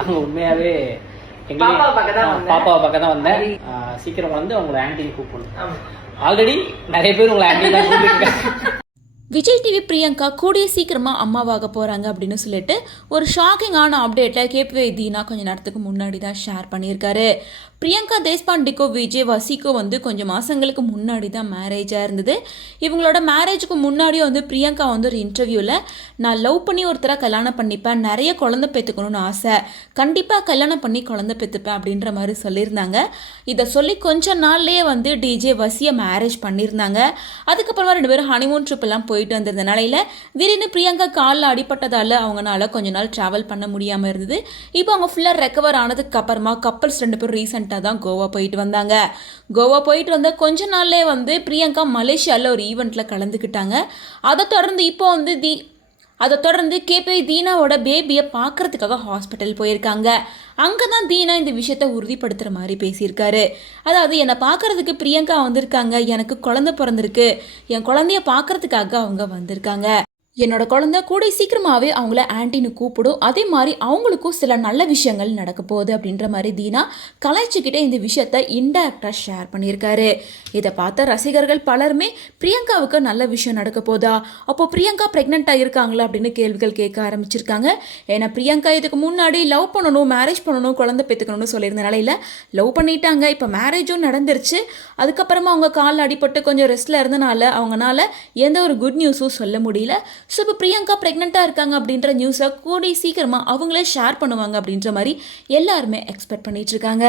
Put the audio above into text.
அவங்க உண்மையாகவே பாப்பாவை பார்க்க தான் வந்தேன். சீக்கிரம் வந்து உங்களை ஆன்டின்னு கூப்பிடணும். ஆல்ரெடி நிறைய பேர் உங்களை ஆன்டி தான் கூப்பிட்டுருக்காங்க. விஜய் டிவி பிரியங்கா கூடிய சீக்கிரமாக அம்மாவாக போகிறாங்க அப்படின்னு சொல்லிட்டு ஒரு ஷாக்கிங்கான அப்டேட்டை கேப்வே தீனா கொஞ்சம் நேரத்துக்கு முன்னாடி தான் ஷேர் பண்ணியிருக்காரு. பிரியங்கா தேஷ்பாண்டேக்கோ விஜய் வசிக்கோ வந்து கொஞ்சம் மாதங்களுக்கு முன்னாடி தான் மேரேஜாக இருந்தது. இவங்களோட மேரேஜுக்கு முன்னாடியே வந்து பிரியங்கா வந்து ஒரு இன்டர்வியூவில் நான் லவ் பண்ணி ஒருத்தரை கல்யாணம் பண்ணிப்பேன், நிறைய குழந்தை பெற்றுக்கணும்னு ஆசை, கண்டிப்பாக கல்யாணம் பண்ணி குழந்தை பெற்றுப்பேன் அப்படின்ற மாதிரி சொல்லியிருந்தாங்க. இதை சொல்லி கொஞ்ச நாள்லேயே வந்து டிஜே வசியை மேரேஜ் பண்ணியிருந்தாங்க. அதுக்கப்புறமா 2 பேரும் ஹனிமூன் ட்ரிப் எல்லாம் போயிட்டு வந்திருந்த நிலையில் திடீர்னு பிரியங்கா காலில் அடிப்பட்டதால் அவங்களால கொஞ்ச நாள் ட்ராவல் பண்ண முடியாமல் இருந்தது. இப்போ அவங்க ஃபுல்லாக ரெக்கவர் ஆனதுக்கு அப்புறமா கப்பல்ஸ் 2 பேரும் ரீசெண்டாக தான் கோவா போயிட்டு வந்தாங்க. கோவா போயிட்டு வந்த கொஞ்ச நாள்லேயே வந்து பிரியங்கா மலேசியாவில் ஒரு ஈவெண்ட்டில் கலந்துக்கிட்டாங்க. அதை தொடர்ந்து கேபி தீனாவோட பேபியை பார்க்கறதுக்காக ஹாஸ்பிட்டல் போயிருக்காங்க. அங்கே தான் தீனா இந்த விஷயத்தை உறுதிப்படுத்துகிற மாதிரி பேசியிருக்காரு. அதாவது என்னை பார்க்கறதுக்கு பிரியங்கா வந்திருக்காங்க, எனக்கு குழந்தை பிறந்திருக்கு, என் குழந்தைய பார்க்கறதுக்காக அவங்க வந்திருக்காங்க, என்னோட குழந்தை கூட சீக்கிரமாகவே அவங்கள ஆன்டின்னு கூப்பிடும், அதே மாதிரி அவங்களுக்கும் சில நல்ல விஷயங்கள் நடக்க போகுது அப்படின்ற மாதிரி தீனா கலாய்ச்சிக்கிட்டே இந்த விஷயத்த இன்டைரக்டாக ஷேர் பண்ணியிருக்காரு. இதை பார்த்த ரசிகர்கள் பலருமே பிரியங்காவுக்கு நல்ல விஷயம் நடக்க போதா, அப்போ பிரியங்கா ப்ரெக்னெண்ட்டாக இருக்காங்களா அப்படின்னு கேள்விகள் கேட்க ஆரம்பிச்சிருக்காங்க. ஏன்னா பிரியங்கா இதுக்கு முன்னாடி லவ் பண்ணணும், மேரேஜ் பண்ணணும், குழந்தை பெற்றுக்கணும்னு சொல்லியிருந்த நிலையில் லவ் பண்ணிட்டாங்க, இப்போ மேரேஜும் நடந்துருச்சு. அதுக்கப்புறமா அவங்க காலில் அடிபட்டு கொஞ்சம் ரெஸ்ட்டில் இருந்தனால அவங்களால எந்த ஒரு குட் நியூஸும் சொல்ல முடியல. ஸோ இப்போ பிரியங்கா ப்ரெக்னெண்ட்டாக இருக்காங்க அப்படின்ற நியூஸை கூடி சீக்கிரமாக அவங்களே ஷேர் பண்ணுவாங்க அப்படின்ற மாதிரி எல்லாருமே எக்ஸ்பெக்ட் பண்ணிகிட்ருக்காங்க.